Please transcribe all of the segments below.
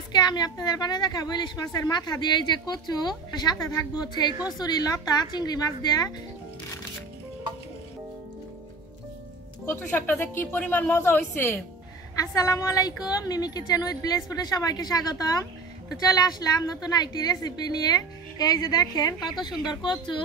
আজকে আমি আপনাদের বানিয়ে দেখাবো ইলিশ মাছের মাথা দিয়ে এই যে কচু, সাথে থাকবো হচ্ছে এই কচুরি লতা চিংড়ি মাছ দিয়ে কচু শাকটা যে কি পরিমাণ মজা হইছে। আসসালামু আলাইকুম, মিমি কিচেন উইথ ব্লেস ফুডে সবাইকে স্বাগতম। তো চলে আসলাম নতুন আইটি রেসিপি নিয়ে। এই যে দেখেন কত সুন্দর কচু।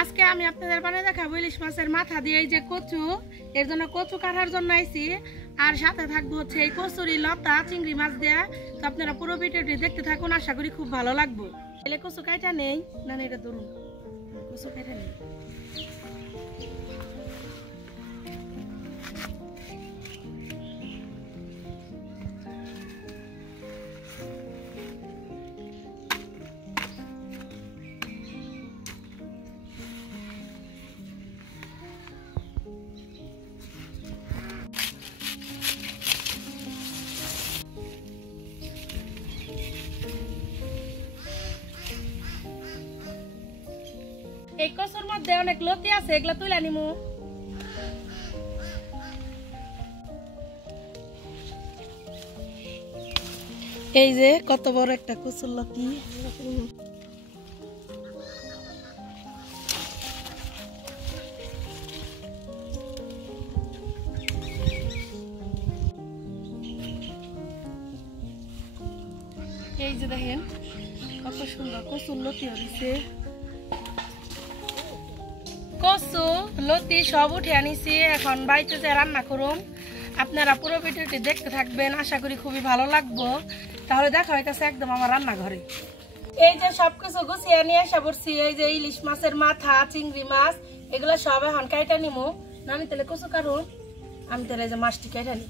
আজকে আমি আপনাদের বানিয়ে দেখাবো ইলিশ মাছের মাথা দিয়ে এই যে কচু, এর জন্য কচু কাটার জন্য আইছি। আর সাথে থাকবো হচ্ছে এই কচুরি লতা চিংড়ি মাছ দেয়া। তো আপনারা পুরো ভিডিওটি দেখতে থাকুন, আশা করি খুব ভালো লাগবে। এলে কচু কাটা নেই না, এটা ধরুন কচু কাটা নেই। এই কচুর মধ্যে অনেক লতি আছে, এগুলা তুলে নিমু। এই যে কত বড় একটা কচুর লতি। এই যে দেখেন কত সুন্দর কচুর লতি হয়েছে। কচু লতি সব উঠে আনিছি, এখন বাড়িতে যে রান্না করুন। আপনারা পুরো ভিডিওটি দেখতে থাকবেন, আশা করি খুবই ভালো লাগবো। তাহলে দেখা হইতেছে একদম আমার রান্নাঘরে। এই যে সবকিছু গুছিয়ে নিয়ে আসা পড়ছি। এই যে ইলিশ মাছের মাথা, চিংড়ি মাছ, এগুলো সব এখন কাইটা নিমু। নানি তাহলে কচু কাটুন, আমি তাহলে যে মাছটি কাইটা নি।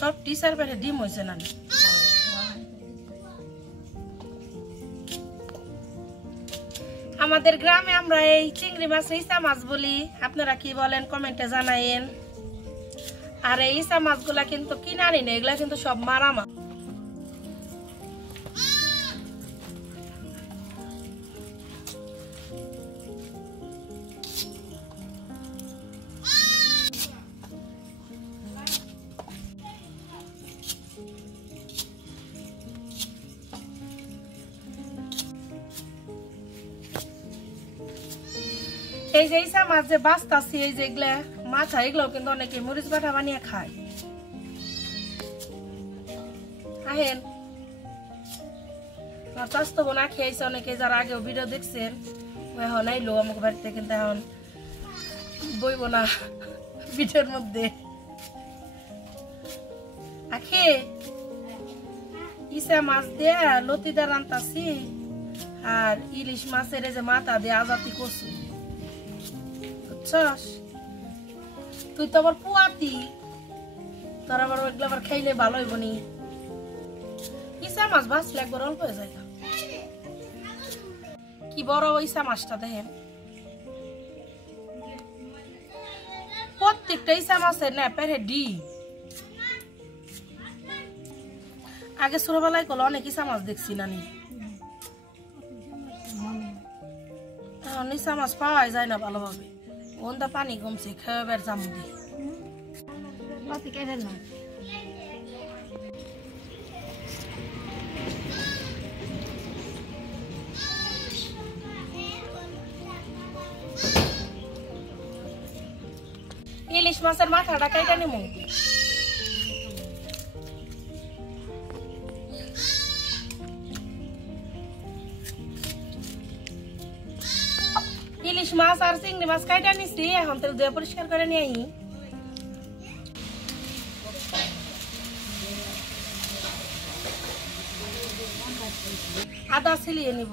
সব টিচার পেটে ডিম হয়েছে না। আমাদের গ্রামে আমরা এই চিংড়ি মাছ ইসা মাছ বলি, আপনারা কি বলেন কমেন্টে জানাইন। আর এই ইসা মাছগুলা কিন্তু কিনারি না, এগুলা কিন্তু সব মারা মাছ। এই যে ইসা মাছ যে বাঁচতাছি, এই যে এগুলা মাথা, এগুলো কিন্তু অনেকে মরিচ বাটা বানিয়ে খায়। আহেন চাস্তো বোনা খেয়েছে অনেকে, যারা আগেও ভিডিও দেখছেন। এখন আইলো আমাকে বাড়িতে, কিন্তু এখন বইব না ভিডিওর মধ্যে। আখে ইসা মাছ দিয়ে লতিদা রান্তাছি, আর ইলিশ মাছের এই যে মাথা দিয়ে আজাতি কচু। তুই তো আবার পুয়াতি, তোর আবার ওইগুলো আবার খাইলে ভালো হইব নি। ইসা মাছ বাঁচলে একবার অল্প হয়ে যায়। কি বড় ইসা মাছটা দেখেন। প্রত্যেকটা ইসা মাছের না পেটে ডিম। আগে ছোটবেলায় কল অনেক ইসা মাছ দেখছি নানি, এখন ইসা মাছ পাওয়াই যায় না ভালোভাবে। ওন্দা পানি কমছে, খাবার জামুদি। ইলিশ মাছের মাথাটা কাইটা নিমু। ইলিশ মাছ আর চিংড়ি মাছ কাইটা নিছি, এখন তেল দিয়ে পরিষ্কার করে নিয়ে আই। আদা ছিলিয়ে নিব।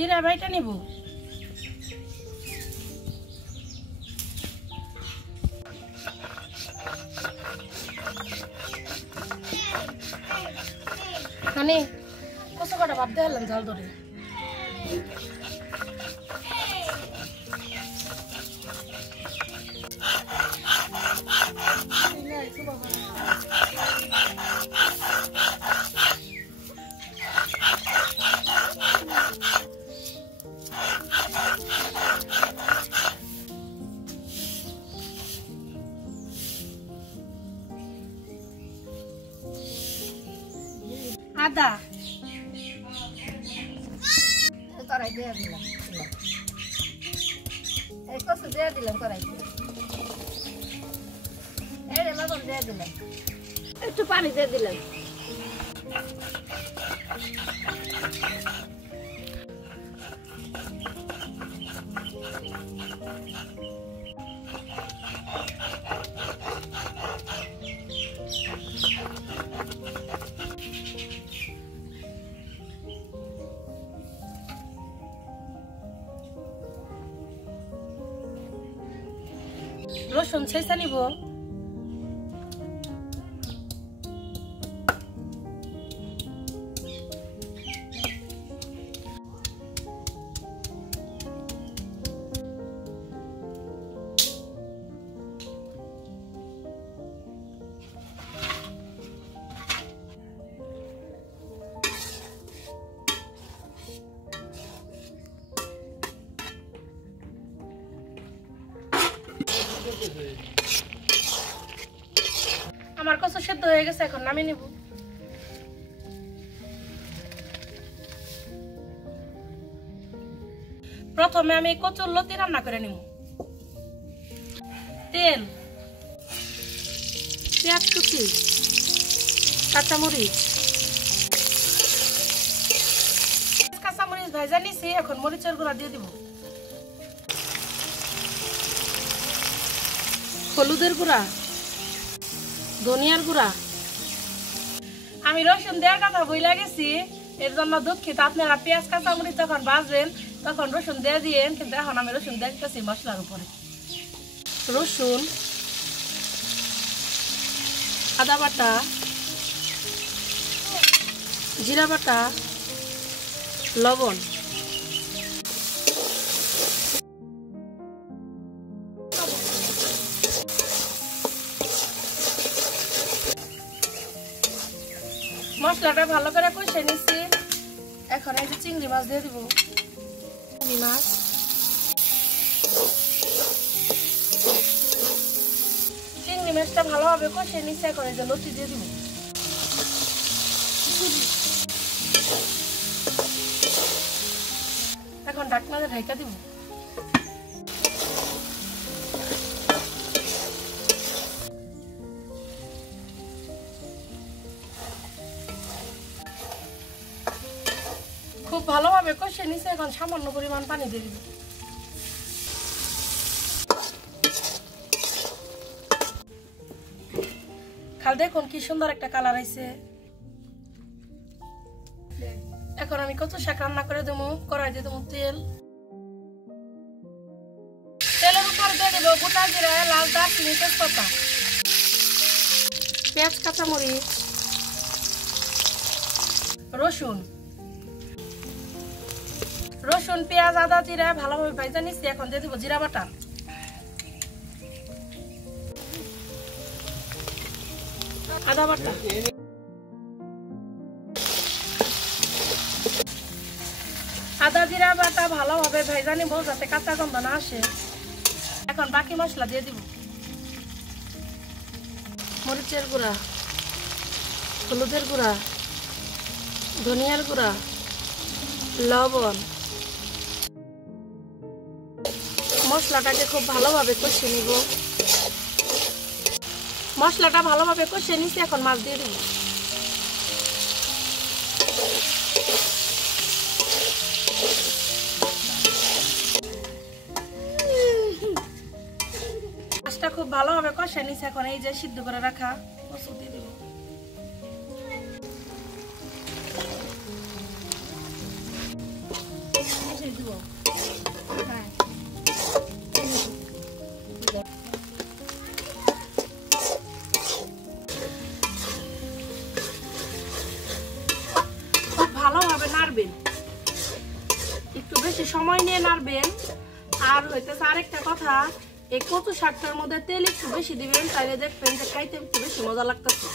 জিরা বাইটা নিব। মানে কত কটা ভাব দেখালাম জাল ধরে। আদা কড়াই দিয়ে দিলাম, এই কচু দিয়ে দিলাম কড়াইতে, এই লবণ দিয়ে দিলাম, একটু পানি দিয়ে দিলাম। রসুন ছেঁচা নিব। আমার কচু সেদ্ধ হয়ে গেছে, এখন নামিয়ে নিব। প্রথমে আমি কচুর লতি রান্না করে নিব। তেল, পেঁয়াজ কুচি, কাঁচামরিচ, কাঁচামরিচ ভাজা নিছি, এখন মরিচের গুঁড়া দিয়ে দিব। হলুদের গুঁড়া, ধনিয়ার গুঁড়া। আমি রসুন দেওয়ার কথা ভুলে গেছি, এর জন্য দুঃখিত। আপনারা পেঁয়াজ কাঁচামরিচ যখন ভাজবেন তখন রসুন দিয়ে দিয়েন, কিন্তু এখন আমি রসুন দেখতেছি মশলার উপরে। রসুন, আদা বাটা, জিরা বাটা, লবণ। মশলাটা ভালো করে কষে নিচ্ছি, এখন এই যে চিংড়ি মাছ দিয়ে দিব। চিংড়ি মাছ, চিংড়ি মাছটা ভালোভাবে কষে নিচ্ছি, এখন এই যে লতি দিয়ে দিব। এখন ঢাকনা দিয়ে ঢাকা দিব। খুব ভালোভাবে কষে নিচ্ছে, এখন সামান্য পরিমাণ পানি দিয়ে দিব। খাল দেখুন কি সুন্দর একটা কালার আইছে। এখন আমি কচু শাক রান্না করে দেবো। কড়াই দিয়ে দেবো তেল, তেলের উপর দিয়ে দেবো গোটা জিরা, লাল দারচিনি, তেজপাতা, পেঁয়াজ, কাঁচামরিচ, রসুন। রসুন, পেঁয়াজ, আদা, জিরা ভালোভাবে ভাজা নিচ্ছি, এখন দিয়ে দিব জিরা বাটা, আদা বাটা, আদা জিরা বাটা ভালোভাবে ভাজা নিব যাতে কাঁচা গন্ধ না আসে। এখন বাকি মশলা দিয়ে দিব। মরিচের গুঁড়া, হলুদের গুঁড়া, ধনিয়ার গুঁড়া, লবণ। মশলাটাকে খুব ভালোভাবে কষিয়ে নিব। মশলাটা ভালোভাবে কষিয়ে নিচ্ছি, এখন মাছ দিয়ে দিব। মাছটা খুব ভালোভাবে কষিয়ে নিচ্ছি, এখন এই যে সিদ্ধ করে রাখা কচু দিয়ে দিব। কথা, এই কচু শাকটার মধ্যে তেল একটু বেশি দিবেন, তাহলে দেখবেন যে খাইতে একটু বেশি মজা লাগতেছে।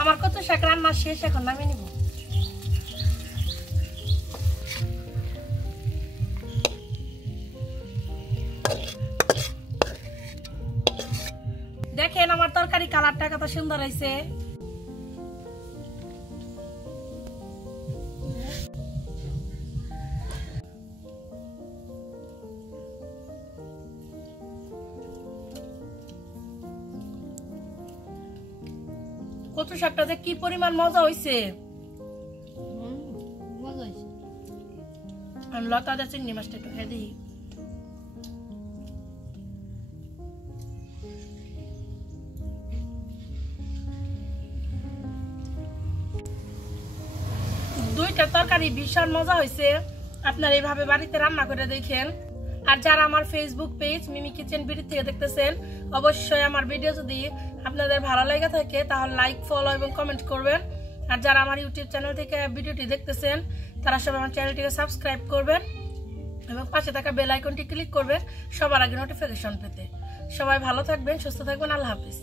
আমার কচু শাক রান্না শেষ, এখন নামিয়ে নিব। দেখেন আমার তরকারি কালারটা কত সুন্দর হয়েছে। কচু শাকটা যে কি পরিমাণ মজা হয়েছে। লতা দা চিংড়ি মাছটা একটু খেয়ে দিই। দুইটা তরকারি ভীষণ মজা হয়েছে, আপনারা এইভাবে বাড়িতে রান্না করে দেখেন। আর যারা আমার ফেসবুক পেজ মিমি কিচেন বিডি থেকে দেখতেছেন, অবশ্যই আমার ভিডিও যদি আপনাদের ভালো লেগে থাকে তাহলে লাইক, ফলো এবং কমেন্ট করবেন। আর যারা আমার ইউটিউব চ্যানেল থেকে ভিডিওটি দেখতেছেন তারা সবাই আমার চ্যানেলটিকে সাবস্ক্রাইব করবেন এবং পাশে থাকা বেল আইকনটি ক্লিক করবেন সবার আগে নোটিফিকেশন পেতে। সবাই ভালো থাকবেন, সুস্থ থাকবেন। আল্লাহ হাফিজ।